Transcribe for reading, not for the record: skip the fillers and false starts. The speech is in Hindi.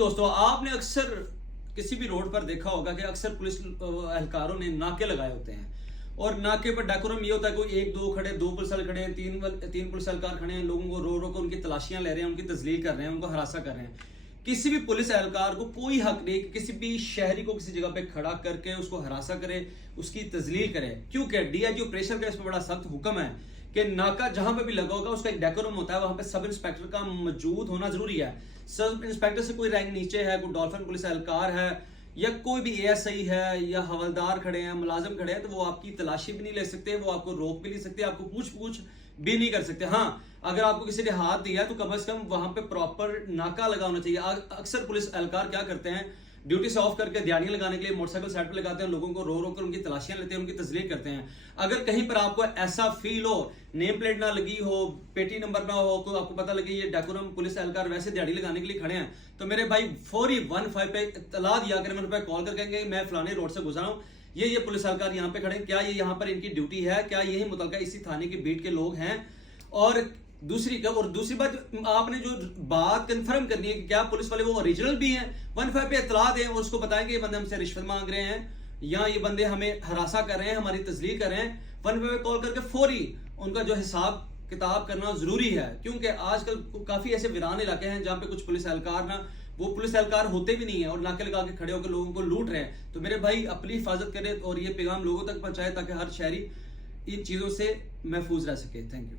दोस्तों, आपने अक्सर किसी भी रोड पर देखा होगा कि अक्सर पुलिस एहलकारों ने नाके लगाए होते हैं। और नाके पर डेकोरम ये होता है, कोई एक दो खड़े, दो पुलिस खड़े हैं, तीन पुलिस एहलकार खड़े हैं, लोगों को रो रो कर उनकी तलाशियां ले रहे हैं, उनकी तजलील कर रहे हैं, उनको हरासा कर रहे हैं। किसी भी पुलिस एहलकार को कोई हक नहीं कि किसी भी शहरी को किसी जगह पे खड़ा करके उसको हरासा करे, उसकी तजलील करे। क्योंकि डीआईजी ऑपरेशन का इस पर बड़ा सख्त हुक्म है कि नाका जहां पे भी लगा होगा उसका एक डेकोरम होता है, वहां पे सब इंस्पेक्टर का मौजूद होना जरूरी है। सब इंस्पेक्टर से कोई रैंक नीचे है, कोई डॉल्फिन पुलिस एहलकार है या कोई भी एएसआई है या हवलदार खड़े हैं, मुलाजिम खड़े हैं, तो वो आपकी तलाशी भी नहीं ले सकते, वो आपको रोक भी नहीं सकते, आपको पूछ भी नहीं कर सकते। हाँ, अगर आपको किसी ने हाथ दिया तो कम से कम वहां पे प्रॉपर नाका लगा होना चाहिए। अक्सर पुलिस एहलकार क्या करते हैं, ड्यूटी से ऑफ करके दिहाड़ियां लगाने के लिए मोटरसाइकिल साइड पे लगाते हैं, लोगों को रो रो कर उनकी तलाशियां लेते हैं, उनकी तस्लील करते हैं। अगर कहीं पर आपको ऐसा फील हो, नेम प्लेट ना लगी हो, पेटी नंबर ना हो, तो आपको पता लगे ये डेकोरम पुलिस एहलकार वैसे दिहाड़ी लगाने के लिए खड़े हैं, तो मेरे भाई फौरी 15 पे इत्तला दिया करें, मेरे पे कॉल करके कहेंगे मैं फलाने रोड से गुजरा हूं, ये पुलिस एहलकार यहाँ पे खड़े हैं, क्या ये यहाँ पर इनकी ड्यूटी है, क्या यही मुतलका इसी थाने की बीट के लोग हैं। और दूसरी बात, आपने जो बात कंफर्म करनी है कि क्या पुलिस वाले वो ओरिजिनल भी हैं, 15 पे इत्तला दें और उसको बताएं कि ये बंदे हमसे रिश्वत मांग रहे हैं या ये बंदे हमें हरासा कर रहे हैं, हमारी तस्लील कर रहे हैं। 15 पे कॉल करके फौरी उनका जो हिसाब किताब करना जरूरी है, क्योंकि आजकल काफी ऐसे वीरान इलाके हैं जहां पे कुछ पुलिस एहलकार ना वो पुलिस एहलकार होते भी नहीं है और नाके लगा के खड़े होकर लोगों को लूट रहे हैं। तो मेरे भाई अपनी हिफाजत करें और ये पैगाम लोगों तक पहुंचाए ताकि हर शहरी इन चीजों से महफूज रह सके। Thank you.